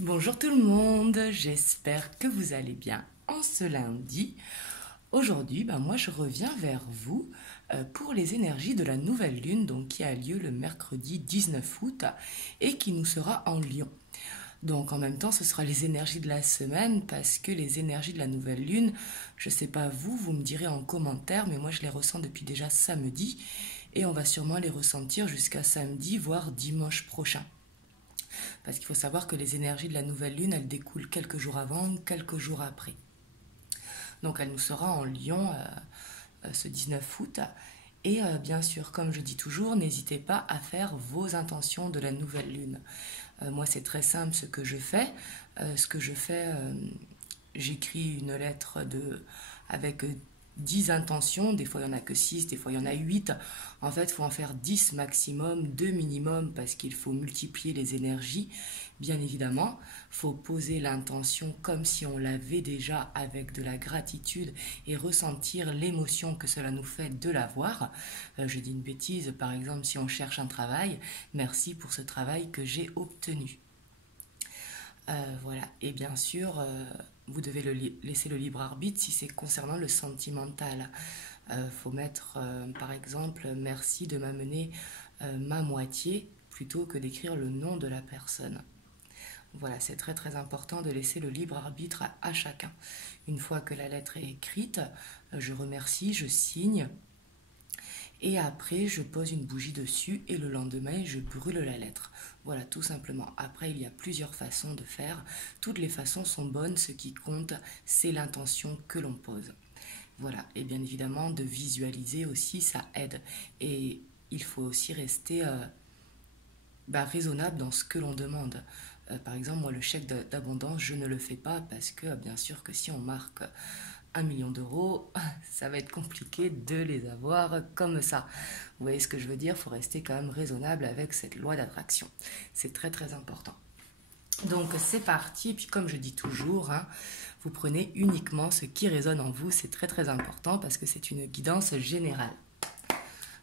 Bonjour tout le monde, j'espère que vous allez bien en ce lundi. Aujourd'hui, moi je reviens vers vous pour les énergies de la nouvelle lune donc qui a lieu le mercredi 19 août et qui nous sera en Lion. Donc en même temps, ce sera les énergies de la semaine parce que les énergies de la nouvelle lune, je ne sais pas vous, vous me direz en commentaire, mais moi je les ressens depuis déjà samedi et on va sûrement les ressentir jusqu'à samedi, voire dimanche prochain. Parce qu'il faut savoir que les énergies de la nouvelle lune, elles découlent quelques jours avant, quelques jours après. Donc elle nous sera en Lion ce 19 août. Et bien sûr, comme je dis toujours, n'hésitez pas à faire vos intentions de la nouvelle lune. Moi, c'est très simple ce que je fais. J'écris une lettre avec 10 intentions. Des fois, il n'y en a que 6, des fois, il y en a 8. En fait, il faut en faire 10 maximum, 2 minimum, parce qu'il faut multiplier les énergies. Bien évidemment, il faut poser l'intention comme si on l'avait déjà avec de la gratitude et ressentir l'émotion que cela nous fait de l'avoir. Je dis une bêtise, par exemple, si on cherche un travail, merci pour ce travail que j'ai obtenu. Voilà, et bien sûr, vous devez laisser le libre arbitre si c'est concernant le sentimental. Faut mettre, par exemple, merci de m'amener ma moitié plutôt que d'écrire le nom de la personne. Voilà, c'est très très important de laisser le libre arbitre à chacun. Une fois que la lettre est écrite, je remercie, je signe, et après je pose une bougie dessus et le lendemain je brûle la lettre. Voilà, tout simplement. Après, il y a plusieurs façons de faire. Toutes les façons sont bonnes, ce qui compte, c'est l'intention que l'on pose. Voilà, et bien évidemment, de visualiser aussi, ça aide. Et il faut aussi rester raisonnable dans ce que l'on demande. Par exemple, moi, le chèque d'abondance, je ne le fais pas parce que, bien sûr, que si on marque 1 million d'euros, ça va être compliqué de les avoir comme ça. Vous voyez ce que je veux dire? Il faut rester quand même raisonnable avec cette loi d'attraction. C'est très très important. Donc c'est parti, puis comme je dis toujours, vous prenez uniquement ce qui résonne en vous, c'est très très important parce que c'est une guidance générale.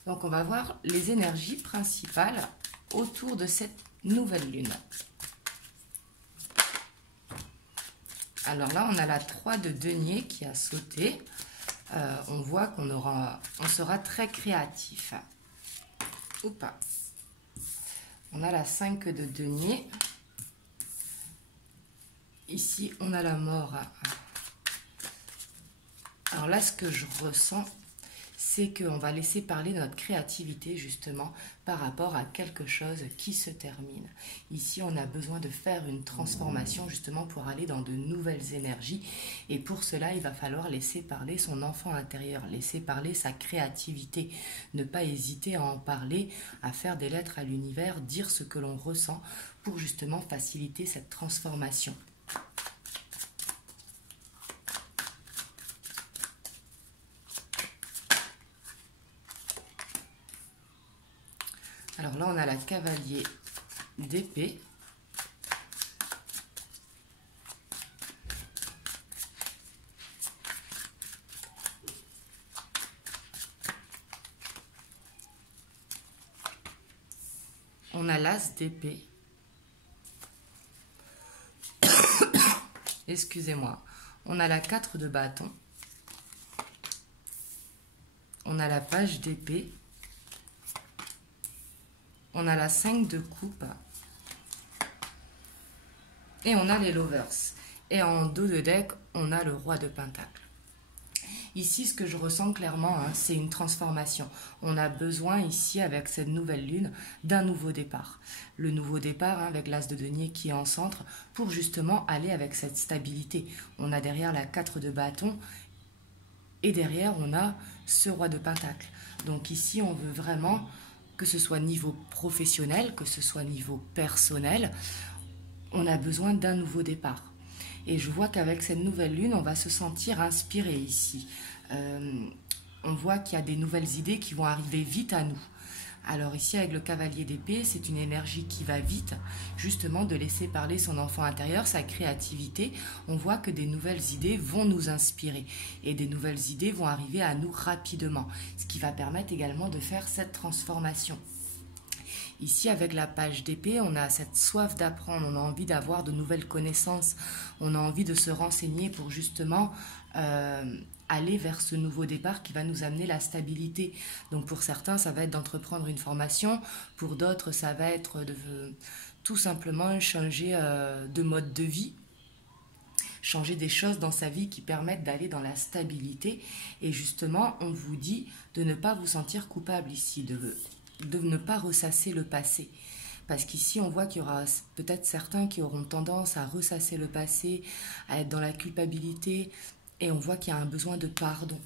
Donc on va voir les énergies principales autour de cette nouvelle lune. Alors là, on a la 3 de denier qui a sauté. On voit on sera très créatif. Oupa. On a la 5 de denier. Ici, on a la mort. Alors là, ce que je ressens, c'est qu'on va laisser parler notre créativité justement par rapport à quelque chose qui se termine. Ici, on a besoin de faire une transformation justement pour aller dans de nouvelles énergies. Et pour cela, il va falloir laisser parler son enfant intérieur, laisser parler sa créativité. Ne pas hésiter à en parler, à faire des lettres à l'univers, dire ce que l'on ressent pour justement faciliter cette transformation. Alors là, on a la cavalier d'épée. On a l'as d'épée. Excusez-moi. On a la 4 de bâton. On a la page d'épée. On a la 5 de coupe. Et on a les lovers. Et en dos de deck, on a le roi de pentacle. Ici, ce que je ressens clairement, c'est une transformation. On a besoin ici, avec cette nouvelle lune, d'un nouveau départ. Le nouveau départ, avec l'as de denier qui est en centre, pour justement aller avec cette stabilité. On a derrière la 4 de bâton, et derrière, on a ce roi de pentacle. Donc ici, on veut vraiment, que ce soit niveau professionnel, que ce soit niveau personnel, on a besoin d'un nouveau départ. Et je vois qu'avec cette nouvelle lune, on va se sentir inspiré ici. On voit qu'il y a des nouvelles idées qui vont arriver vite à nous. Alors ici, avec le cavalier d'épée, c'est une énergie qui va vite, justement de laisser parler son enfant intérieur, sa créativité. On voit que des nouvelles idées vont nous inspirer et des nouvelles idées vont arriver à nous rapidement, ce qui va permettre également de faire cette transformation. Ici, avec la page d'épée, on a cette soif d'apprendre, on a envie d'avoir de nouvelles connaissances, on a envie de se renseigner pour justement aller vers ce nouveau départ qui va nous amener la stabilité. Donc pour certains, ça va être d'entreprendre une formation, pour d'autres, ça va être de tout simplement changer de mode de vie, changer des choses dans sa vie qui permettent d'aller dans la stabilité. Et justement, on vous dit de ne pas vous sentir coupable ici, de ne pas ressasser le passé. Parce qu'ici, on voit qu'il y aura peut-être certains qui auront tendance à ressasser le passé, à être dans la culpabilité, et on voit qu'il y a un besoin de pardon.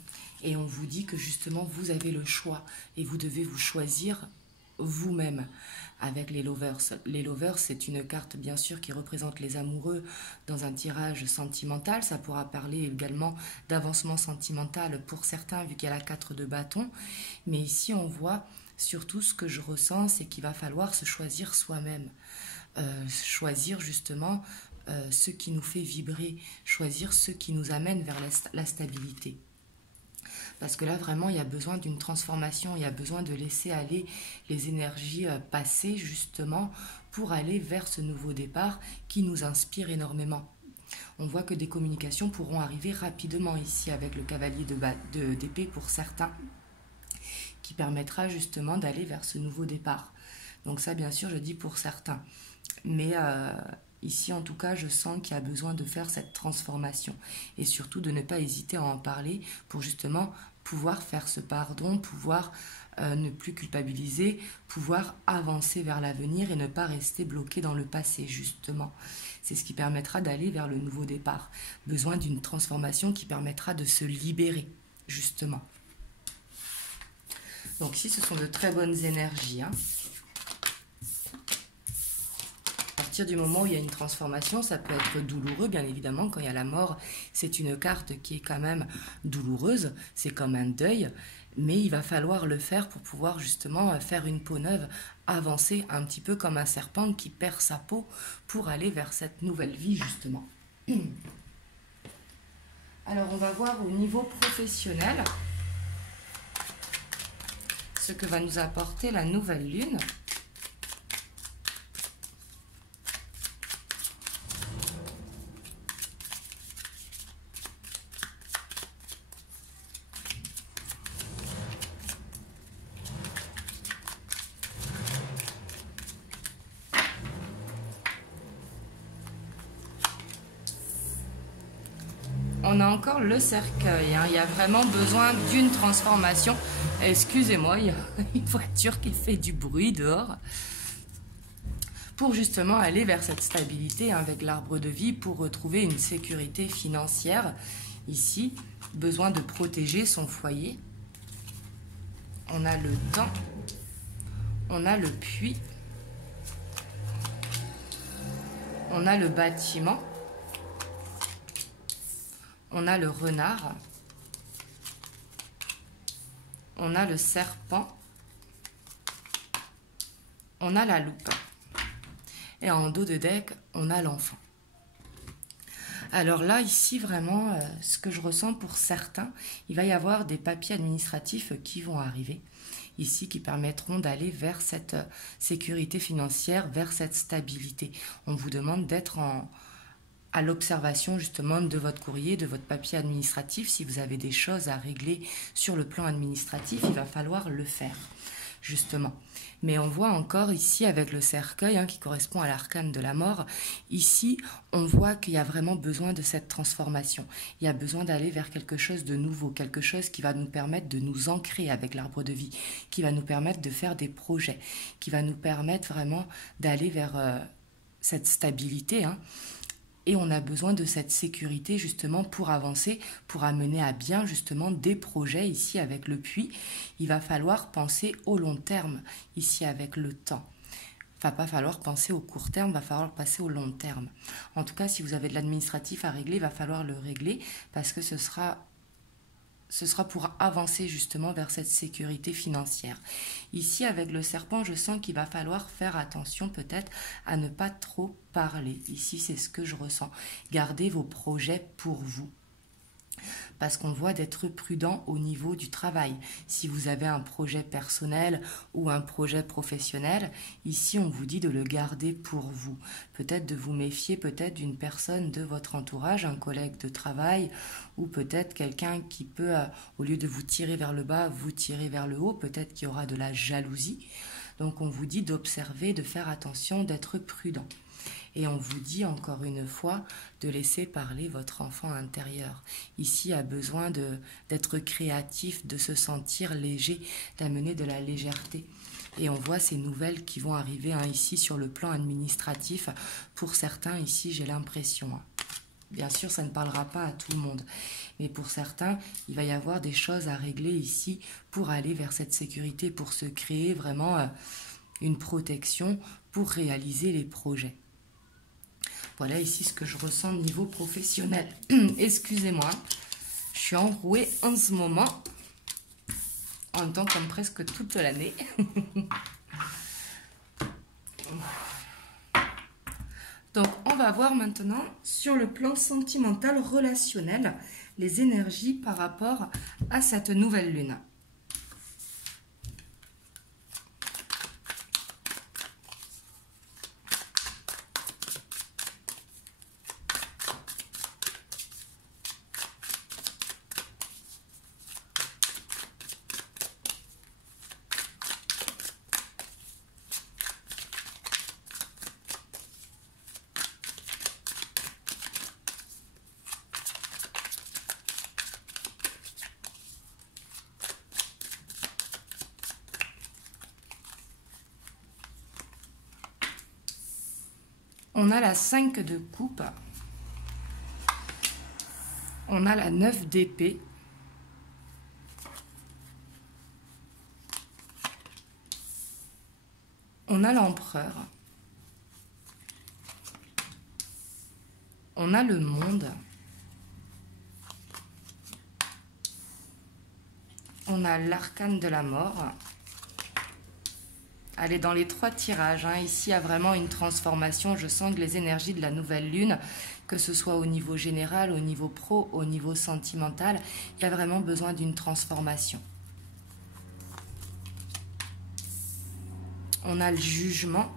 Et on vous dit que justement, vous avez le choix, et vous devez vous choisir vous-même. Avec les lovers. Les lovers, c'est une carte bien sûr qui représente les amoureux dans un tirage sentimental. Ça pourra parler également d'avancement sentimental pour certains vu qu'il y a la 4 de bâton. Mais ici, on voit surtout ce que je ressens, c'est qu'il va falloir se choisir soi-même. Choisir justement ce qui nous fait vibrer. Choisir ce qui nous amène vers la stabilité. Parce que là, vraiment, il y a besoin d'une transformation, il y a besoin de laisser aller les énergies passées, justement, pour aller vers ce nouveau départ qui nous inspire énormément. On voit que des communications pourront arriver rapidement ici avec le cavalier d'épée pour certains, qui permettra justement d'aller vers ce nouveau départ. Donc ça, bien sûr, je dis pour certains. Mais ici, en tout cas, je sens qu'il y a besoin de faire cette transformation et surtout de ne pas hésiter à en parler pour justement pouvoir faire ce pardon, pouvoir ne plus culpabiliser, pouvoir avancer vers l'avenir et ne pas rester bloqué dans le passé, justement. C'est ce qui permettra d'aller vers le nouveau départ. Besoin d'une transformation qui permettra de se libérer, justement. Donc ici, ce sont de très bonnes énergies, hein. À partir du moment où il y a une transformation, ça peut être douloureux, bien évidemment. Quand il y a la mort, c'est une carte qui est quand même douloureuse, c'est comme un deuil, mais il va falloir le faire pour pouvoir justement faire une peau neuve, avancer un petit peu comme un serpent qui perd sa peau pour aller vers cette nouvelle vie, justement. Alors, on va voir au niveau professionnel ce que va nous apporter la nouvelle lune. On a encore le cercueil, hein. Il y a vraiment besoin d'une transformation. Excusez-moi, il y a une voiture qui fait du bruit dehors. Pour justement aller vers cette stabilité, hein, avec l'arbre de vie, pour retrouver une sécurité financière. Ici, besoin de protéger son foyer. On a le temps, on a le puits, on a le bâtiment. On a le renard, on a le serpent, on a la loupe. Et en dos de deck, on a l'enfant. Alors là, ici, vraiment, ce que je ressens pour certains, il va y avoir des papiers administratifs qui vont arriver, ici, qui permettront d'aller vers cette sécurité financière, vers cette stabilité. On vous demande d'être à l'observation justement de votre courrier, de votre papier administratif. Si vous avez des choses à régler sur le plan administratif, il va falloir le faire, justement. Mais on voit encore ici avec le cercueil, hein, qui correspond à l'arcane de la mort, ici on voit qu'il y a vraiment besoin de cette transformation. Il y a besoin d'aller vers quelque chose de nouveau, quelque chose qui va nous permettre de nous ancrer avec l'arbre de vie, qui va nous permettre de faire des projets, qui va nous permettre vraiment d'aller vers cette stabilité, hein. Et on a besoin de cette sécurité justement pour avancer, pour amener à bien justement des projets ici avec le puits. Il va falloir penser au long terme ici avec le temps. Il ne va pas falloir penser au court terme, il va falloir passer au long terme. En tout cas, si vous avez de l'administratif à régler, il va falloir le régler parce que ce sera pour avancer justement vers cette sécurité financière. Ici, avec le serpent, je sens qu'il va falloir faire attention peut-être à ne pas trop parler. Ici, c'est ce que je ressens. Gardez vos projets pour vous. parce qu'on voit d'être prudent au niveau du travail. Si vous avez un projet personnel ou un projet professionnel, ici on vous dit de le garder pour vous. Peut-être de vous méfier peut-être d'une personne de votre entourage, un collègue de travail, ou peut-être quelqu'un qui peut, au lieu de vous tirer vers le bas, vous tirer vers le haut, peut-être qu'il y aura de la jalousie. Donc on vous dit d'observer, de faire attention, d'être prudent. Et on vous dit encore une fois de laisser parler votre enfant intérieur. Ici a besoin d'être créatif, de se sentir léger, d'amener de la légèreté. Et on voit ces nouvelles qui vont arriver ici sur le plan administratif. Pour certains ici, j'ai l'impression. Bien sûr, ça ne parlera pas à tout le monde. Mais pour certains, il va y avoir des choses à régler ici pour aller vers cette sécurité, pour se créer vraiment une protection pour réaliser les projets. Voilà ici ce que je ressens au niveau professionnel. Excusez-moi, je suis enrouée en ce moment, en même temps comme presque toute l'année. Donc on va voir maintenant sur le plan sentimental, relationnel, les énergies par rapport à cette nouvelle lune. On a la 5 de coupe, on a la 9 d'épée, on a l'empereur, on a le monde, on a l'arcane de la mort. Allez, dans les 3 tirages, ici il y a vraiment une transformation. Je sens que les énergies de la nouvelle lune, que ce soit au niveau général, au niveau pro, au niveau sentimental, il y a vraiment besoin d'une transformation. On a le jugement.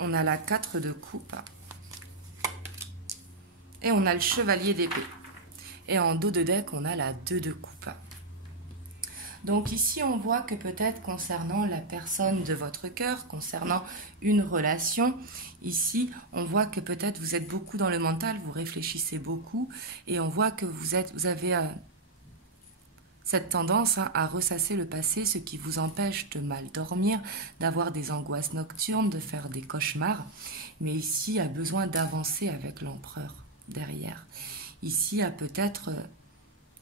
On a la 4 de coupe. Et on a le chevalier d'épée. Et en dos de deck, on a la 2 de coupe. Donc ici, on voit que peut-être concernant la personne de votre cœur, concernant une relation, ici, on voit que peut-être vous êtes beaucoup dans le mental, vous réfléchissez beaucoup, et on voit que vous avez cette tendance à ressasser le passé, ce qui vous empêche de mal dormir, d'avoir des angoisses nocturnes, de faire des cauchemars. Mais ici, il y a besoin d'avancer avec l'empereur derrière. Ici,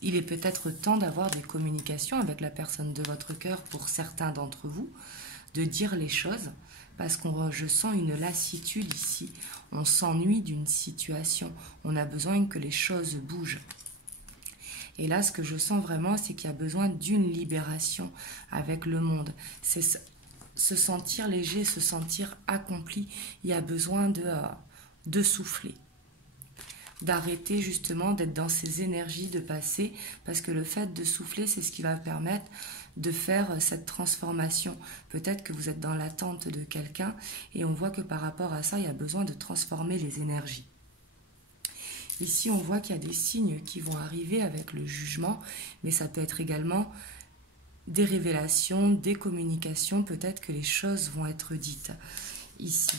il est peut-être temps d'avoir des communications avec la personne de votre cœur pour certains d'entre vous, de dire les choses, parce que je sens une lassitude ici. On s'ennuie d'une situation, on a besoin que les choses bougent. Et là, ce que je sens vraiment, c'est qu'il y a besoin d'une libération avec le monde. C'est se sentir léger, se sentir accompli. Il y a besoin de souffler, d'arrêter justement d'être dans ces énergies de passé, parce que le fait de souffler, c'est ce qui va permettre de faire cette transformation. Peut-être que vous êtes dans l'attente de quelqu'un et on voit que par rapport à ça, il y a besoin de transformer les énergies. Ici, on voit qu'il y a des signes qui vont arriver avec le jugement, mais ça peut être également des révélations, des communications, peut-être que les choses vont être dites ici.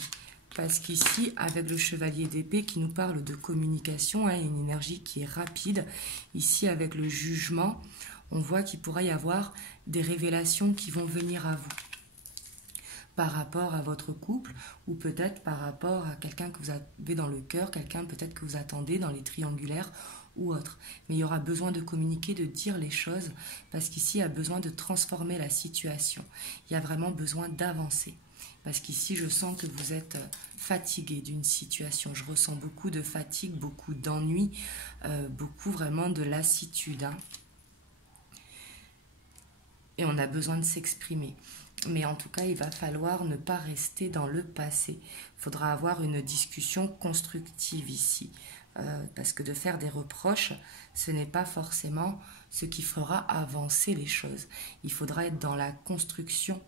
Parce qu'ici, avec le chevalier d'épée qui nous parle de communication, une énergie qui est rapide, ici avec le jugement, on voit qu'il pourrait y avoir des révélations qui vont venir à vous. Par rapport à votre couple, ou peut-être par rapport à quelqu'un que vous avez dans le cœur, quelqu'un peut-être que vous attendez dans les triangulaires ou autre. Mais il y aura besoin de communiquer, de dire les choses, parce qu'ici, il y a besoin de transformer la situation. Il y a vraiment besoin d'avancer. Parce qu'ici, je sens que vous êtes fatigué d'une situation. Je ressens beaucoup de fatigue, beaucoup d'ennui, beaucoup vraiment de lassitude. Et on a besoin de s'exprimer. Mais en tout cas, il va falloir ne pas rester dans le passé. Il faudra avoir une discussion constructive ici. parce que de faire des reproches, ce n'est pas forcément ce qui fera avancer les choses. Il faudra être dans la construction,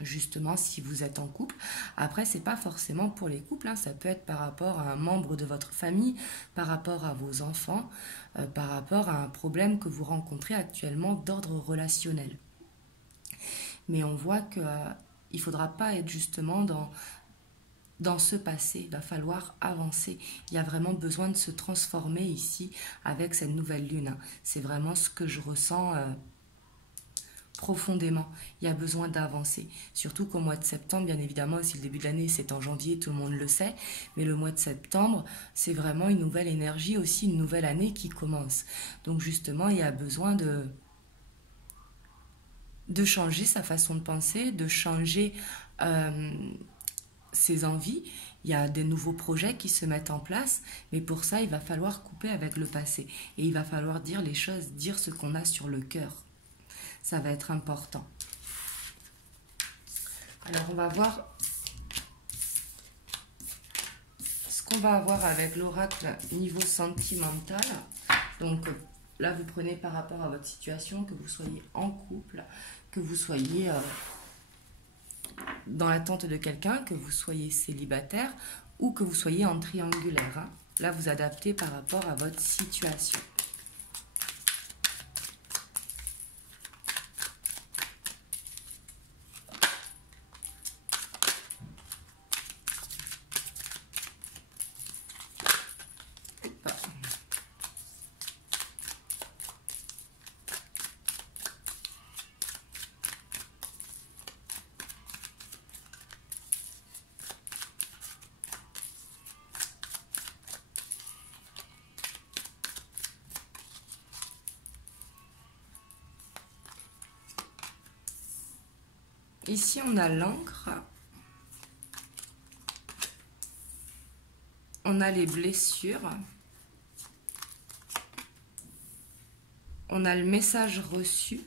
justement, si vous êtes en couple. Après, c'est pas forcément pour les couples, hein. Ça peut être par rapport à un membre de votre famille, par rapport à vos enfants, par rapport à un problème que vous rencontrez actuellement d'ordre relationnel. Mais on voit que il faudra pas être justement dans ce passé, il va falloir avancer. Il y a vraiment besoin de se transformer ici avec cette nouvelle lune, hein. C'est vraiment ce que je ressens profondément. Il y a besoin d'avancer. Surtout qu'au mois de septembre, bien évidemment, si le début de l'année c'est en janvier, tout le monde le sait, mais le mois de septembre, c'est vraiment une nouvelle énergie, aussi une nouvelle année qui commence. Donc justement, il y a besoin de changer sa façon de penser, de changer ses envies. Il y a des nouveaux projets qui se mettent en place, mais pour ça, il va falloir couper avec le passé. Et il va falloir dire les choses, dire ce qu'on a sur le cœur. Ça va être important. Alors, on va voir ce qu'on va avoir avec l'oracle niveau sentimental. Donc, là, vous prenez par rapport à votre situation, que vous soyez en couple, que vous soyez dans l'attente de quelqu'un, que vous soyez célibataire ou que vous soyez en triangulaire, hein. Là, vous adaptez par rapport à votre situation. Ici, on a l'encre, on a les blessures, on a le message reçu,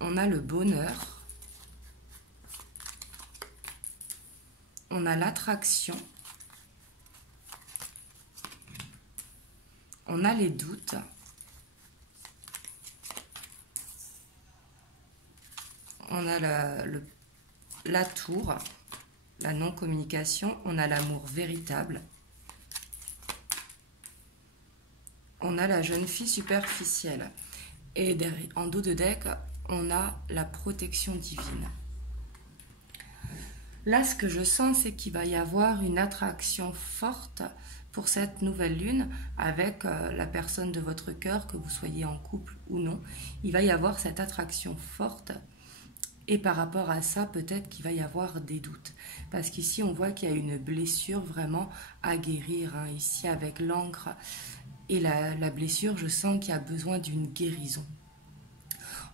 on a le bonheur, on a l'attraction, on a les doutes, on a la tour, la non-communication, on a l'amour véritable, on a la jeune fille superficielle. Et derrière, en dos de deck, on a la protection divine. Là, ce que je sens, c'est qu'il va y avoir une attraction forte pour cette nouvelle lune avec la personne de votre cœur, que vous soyez en couple ou non. Il va y avoir cette attraction forte. Et par rapport à ça, peut-être qu'il va y avoir des doutes. Parce qu'ici, on voit qu'il y a une blessure vraiment à guérir, hein. Ici, avec l'encre et la blessure, je sens qu'il y a besoin d'une guérison.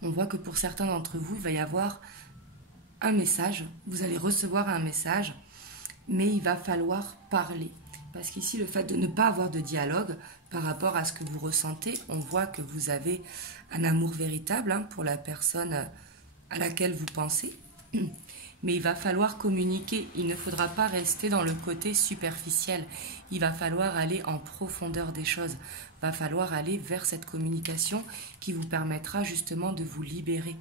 On voit que pour certains d'entre vous, il va y avoir un message. Vous allez recevoir un message, mais il va falloir parler. Parce qu'ici, le fait de ne pas avoir de dialogue par rapport à ce que vous ressentez, on voit que vous avez un amour véritable, hein, pour la personne à laquelle vous pensez, mais il va falloir communiquer. Il ne faudra pas rester dans le côté superficiel. Il va falloir aller en profondeur des choses. Il va falloir aller vers cette communication qui vous permettra justement de vous libérer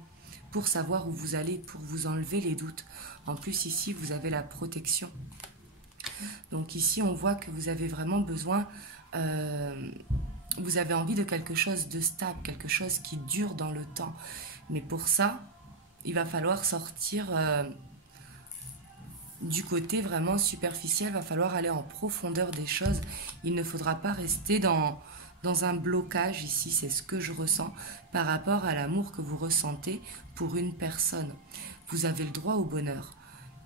pour savoir où vous allez, pour vous enlever les doutes. En plus, ici, vous avez la protection. Donc ici, on voit que vous avez vraiment besoin... vous avez envie de quelque chose de stable, quelque chose qui dure dans le temps. Mais pour ça, il va falloir sortir du côté vraiment superficiel, il va falloir aller en profondeur des choses. Il ne faudra pas rester dans un blocage ici, c'est ce que je ressens par rapport à l'amour que vous ressentez pour une personne. Vous avez le droit au bonheur.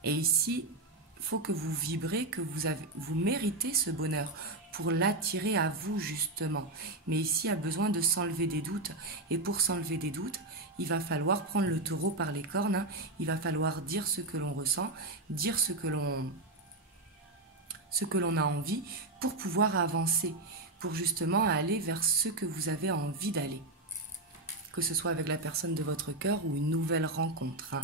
Et ici, il faut que vous vibrez, que vous méritez ce bonheur pour l'attirer à vous justement. Mais ici, il y a besoin de s'enlever des doutes. Et pour s'enlever des doutes, il va falloir prendre le taureau par les cornes, hein. Il va falloir dire ce que l'on ressent, dire ce que l'on a envie pour pouvoir avancer, pour justement aller vers ce que vous avez envie d'aller. Que ce soit avec la personne de votre cœur ou une nouvelle rencontre, hein.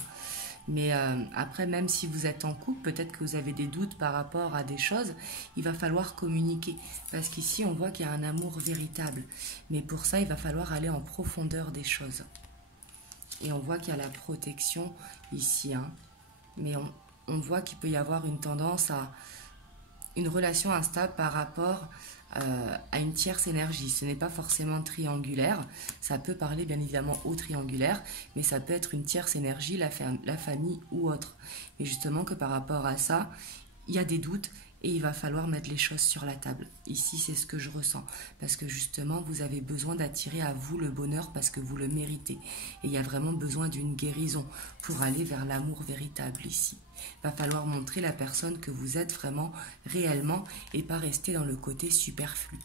Mais après, même si vous êtes en couple, peut-être que vous avez des doutes par rapport à des choses, il va falloir communiquer. Parce qu'ici, on voit qu'il y a un amour véritable. Mais pour ça, il va falloir aller en profondeur des choses. Et on voit qu'il y a la protection ici. Hein. Mais on voit qu'il peut y avoir une tendance à une relation instable par rapport à une tierce énergie. Ce n'est pas forcément triangulaire, ça peut parler bien évidemment au triangulaire, mais ça peut être une tierce énergie, la famille ou autre. Mais justement que par rapport à ça, il y a des doutes et il va falloir mettre les choses sur la table. Ici, c'est ce que je ressens. Parce que justement, vous avez besoin d'attirer à vous le bonheur parce que vous le méritez. Et il y a vraiment besoin d'une guérison pour aller vers l'amour véritable ici. Il va falloir montrer la personne que vous êtes vraiment réellement et pas rester dans le côté superflu.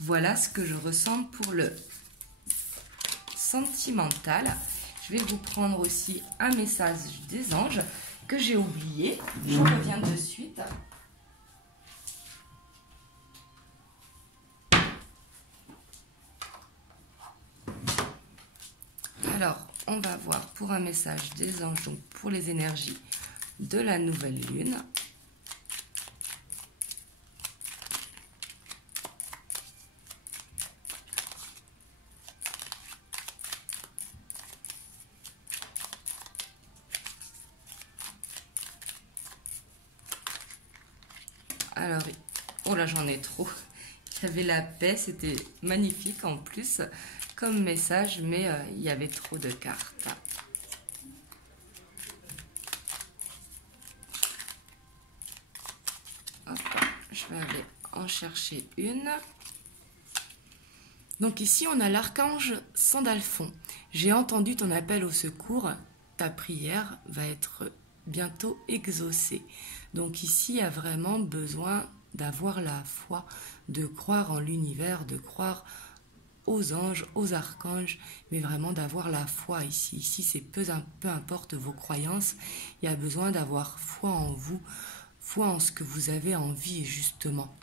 Voilà ce que je ressens pour le sentimental. Je vais vous prendre aussi un message des anges que j'ai oublié. Je reviens de suite. Alors, on va voir pour un message des anges, donc pour les énergies de la nouvelle lune. Alors, oh là, j'en ai trop. Il y avait la paix, c'était magnifique en plus comme message, mais il y avait trop de cartes. Hop, je vais aller en chercher une. Donc ici, on a l'archange Sandalphon. J'ai entendu ton appel au secours. Ta prière va être bientôt exaucée. Donc ici, il y a vraiment besoin d'avoir la foi, de croire en l'univers, de croire aux anges, aux archanges, mais vraiment d'avoir la foi ici. Ici, c'est peu importe vos croyances, il y a besoin d'avoir foi en vous, foi en ce que vous avez envie, justement.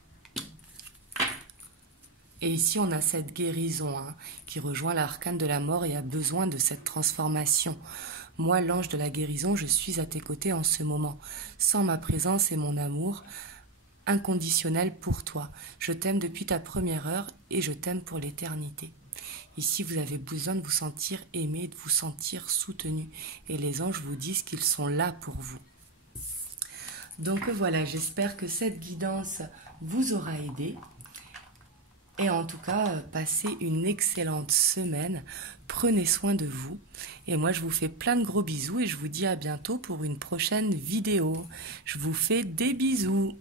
Et ici, on a cette guérison qui rejoint l'arcane de la mort et a besoin de cette transformation. Moi, l'ange de la guérison, je suis à tes côtés en ce moment. Sans ma présence et mon amour inconditionnel pour toi. Je t'aime depuis ta première heure et je t'aime pour l'éternité. Ici, vous avez besoin de vous sentir aimé, de vous sentir soutenu. Et les anges vous disent qu'ils sont là pour vous. Donc voilà, j'espère que cette guidance vous aura aidé. Et en tout cas, passez une excellente semaine. Prenez soin de vous. Et moi, je vous fais plein de gros bisous et je vous dis à bientôt pour une prochaine vidéo. Je vous fais des bisous.